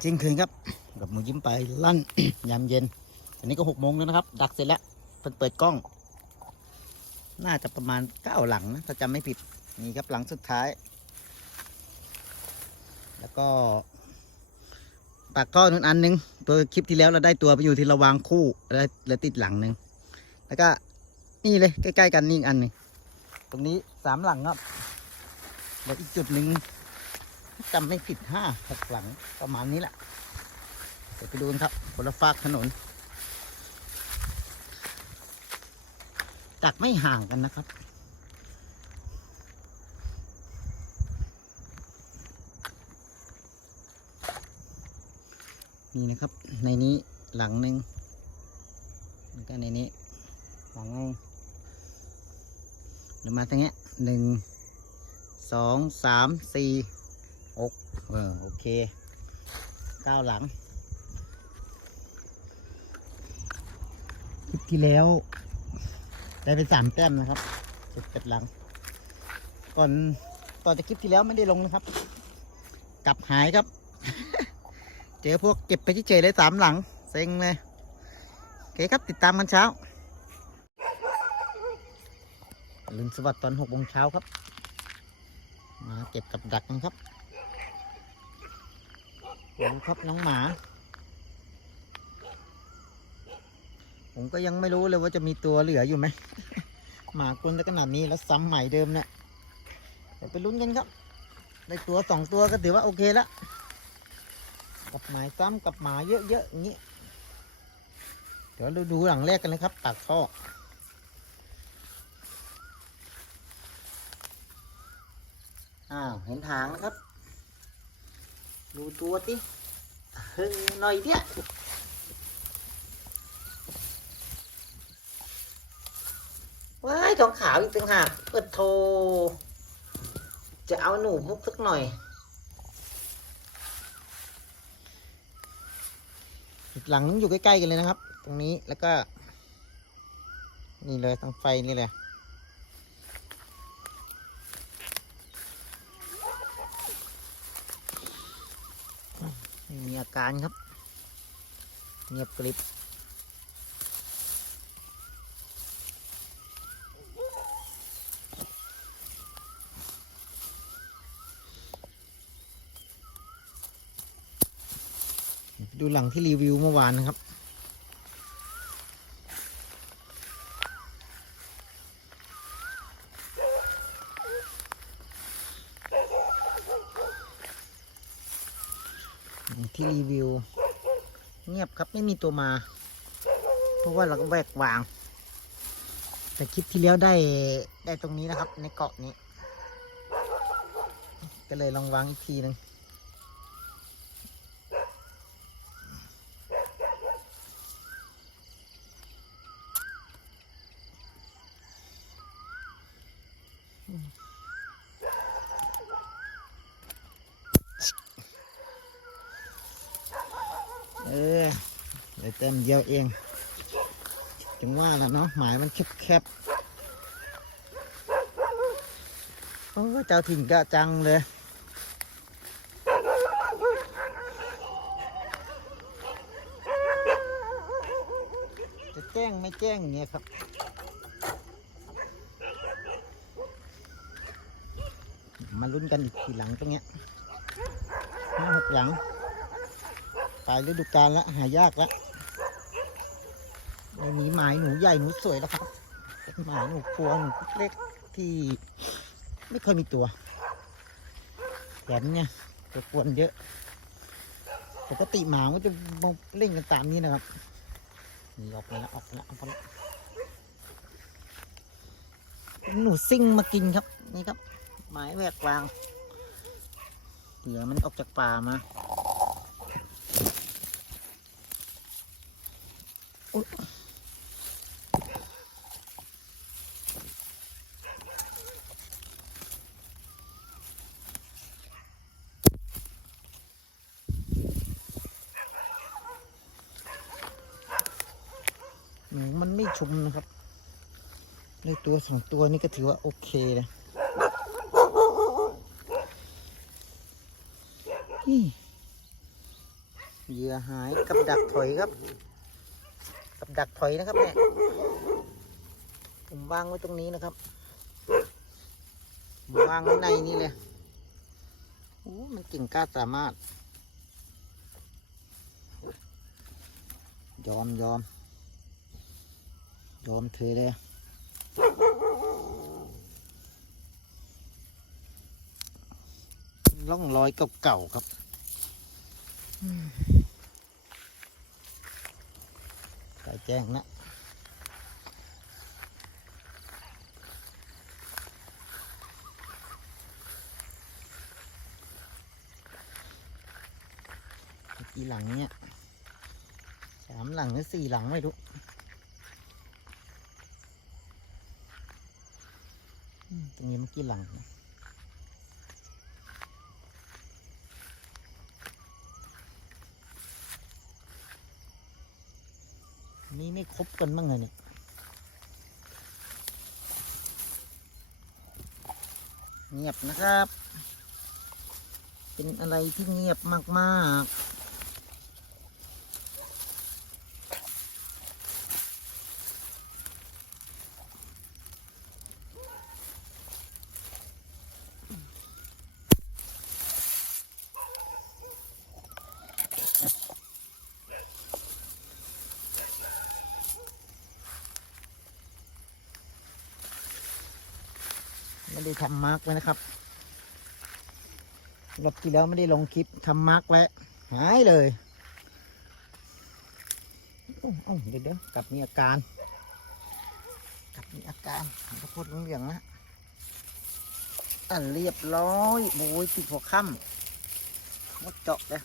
เที่ยงคืนครับกับหมูยิ้มไปลั่นยามเย็น อันนี้ก็หกโมงแล้วนะครับ ดักเสร็จแล้วเพิ่งเปิดกล้อง น่าจะประมาณเก้าหลังนะถ้าจำไม่ผิดนี่ครับหลังสุดท้าย แล้วก็ปากก้อนนอันหนึงตัวคลิปที่แล้วเราได้ตัวไปอยู่ที่ระวางคู่แล้วแล้วติดหลังหนึ่งแล้วก็นี่เลยใกล้ ๆ กันนี่อีกอันหนึ่งตรงนี้สามหลังครับแล้วอีกจุดหนึ่ง จำไม่ผิดห้าหกหลังประมาณนี้แหละ เดี๋ยวไปดูนครับคนละฝากถนน จากไม่ห่างกันนะครับ นี่นะครับ ในนี้หลังหนึ่งแล้วก็ในนี้หลังหนึงเดี๋ยวมาทางเนี้ยหนึ่งสองสามสี่ หกเออโอเคเก้าหลังคลิปที่แล้ว ได้ไปสามแต้มนะครับสุดเจ็ดหลัง ก่อนต่อจากคลิปที่แล้วไม่ได้ลงนะครับ กลับหายครับ เจอพวกเก็บไปที่เฉยเลยสามหลัง เซ็งเลยโอเคครับติดตามกันเช้าลืมสวัสดิ์ตอนหกโมงเช้าครับ มาเก็บกับดักนะครับ ดูครับน้องหมา ผมก็ยังไม่รู้เลยว่าจะมีตัวเหลืออยู่ไหม หมากลนจะขนาดนี้แล้วซ้ำใหม่เดิมเนี่ยเดี๋ยวไปลุ้นกันครับ ได้ตัวสองตัวก็ถือว่าโอเคแล้วกับหมายซ้ำกับหมาเยอะๆอย่างนี้ เดี๋ยวเราดูหลังแรกกันเลยครับปากท่ออ้าวเห็นหางนะครับ ดูตัวสิเหน่อยเดียวว้ายทองขาวอีกต่างหากเปิดโท จะเอาหนูมุกสักหน่อยอีกหลังนึงอยู่ใกล้ๆกันเลยนะครับ ตรงนี้แล้วก็ นี่เลยทางไฟนี่เลย มีอาการครับ เงียบกริบดูหลังที่รีวิวเมื่อวานนะครับ ที่รีวิว เงียบครับไม่มีตัวมา เพราะว่าเราก็แบกวาง แต่คลิปที่แล้วได้ได้ตรงนี้นะครับ ในเกาะนี้ ก็เลยลองวางอีกทีหนึ่ง เออเลยเต็มเดียวเอง จังว่าแหละเนาะหมายมันแคบๆโอ้เจ้าถิ่นก็จังเลยจะแจ้งไม่แจ้งอย่างเงี้ยครับมาลุ้นกันอีกทีหลังตรงเนี้ยห้าหกหลัง ลายฤดูกาลแล้วหายากแล้วไม่มีหมายหนูใหญ่หนูสวยแล้วครับหมายหนูพวงหนูเล็กที่ไม่เคยมีตัวแถมเนี่ยตัวกวนเยอะปกติหมาก็จะมาเล่นกันตามนี้นะครับนี่ออกมาแล้วออกมาแล้วออกมาแล้วหนูซิ่งมากินครับนี่ครับ หมายแหวกวางเหลือมันออกจากป่ามา อุ๊ย หนูมันไม่ชุมนะครับ ในตัวสองตัวนี่ก็ถือว่าโอเคนี่เหยื่อหายกับดักถอยครับ กับดักถอยนะครับเนี่ผมวางไว้ตรงนี้นะครับผมวางไว้ในนี่เลยโอ้มันเก่งกล้าสามารถ ยอมยอม ยอมเธอเลยร่องรอยเก่าๆครับสายแจ้งนะกี่หลังเนี่ยสามหลังหรือสี่หลังไม่รู้ตรงนี้มันกี่หลังนะ นี่ไม่ครบกันบ้างเลยเนี่ยเงียบนะครับ เป็นอะไรที่เงียบมาก ๆ ไม่ได้ทำมาร์กไว้นะครับรอบที่แล้วไม่ได้ลงคลิปทำมาร์กไว้หายเลยโอ้โอ้เดี๋ยวเดี๋ยวกลับมีอาการกลับมีอาการกระพดเหลืองนะอะเรียบร้อยโอ้ยติดหัวค่ำมดเจาะเลย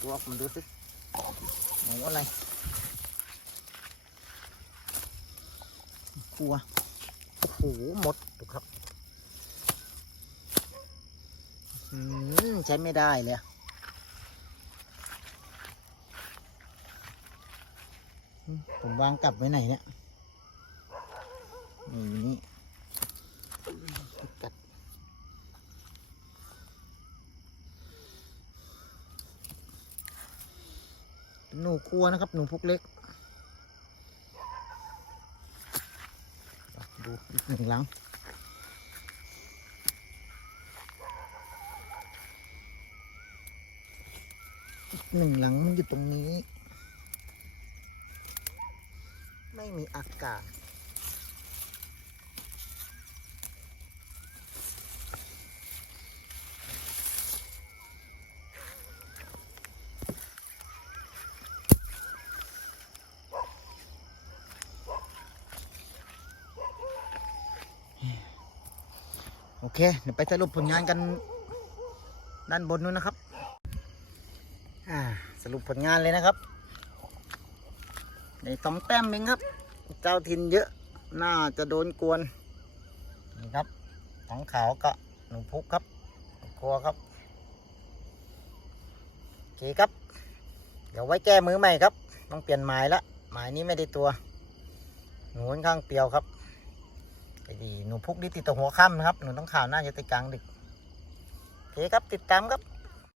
ตัวออกมดูสิหนูอะไรกลัว โอ้โหหมดดูครับใช้ไม่ได้เลยผมวางกลับไว้ไหนเนี่ยนี่นี่กัดหนูกลัวนะครับ หนูพวกเล็ก ดูอีกหนึ่งหลัง อีกหนึ่งหลังมันอยู่ตรงนี้ ไม่มีอากาศ เคเดี๋ยวไปสรุปผลงานกันด้านบนนู้นนะครับ อ่า สรุปผลงานเลยนะครับ ในสองแต้มเองครับ เจ้าทินเยอะ น่าจะโดนกวน นี่ครับของขาวก็หนูพุกครับครัวครับ โอเคครับ เดี๋ยวไว้แก้มือใหม่ครับ ต้องเปลี่ยนหมายละ หมายนี้ไม่ได้ตัว หนูค่อนข้างเปียวครับ ไอ้ดีหนูพุกนี่ติดตัวหัวค่ำนะครับ หนูต้องข่าวหน้าจะติดกลางดึกโอเคครับติดตามครับ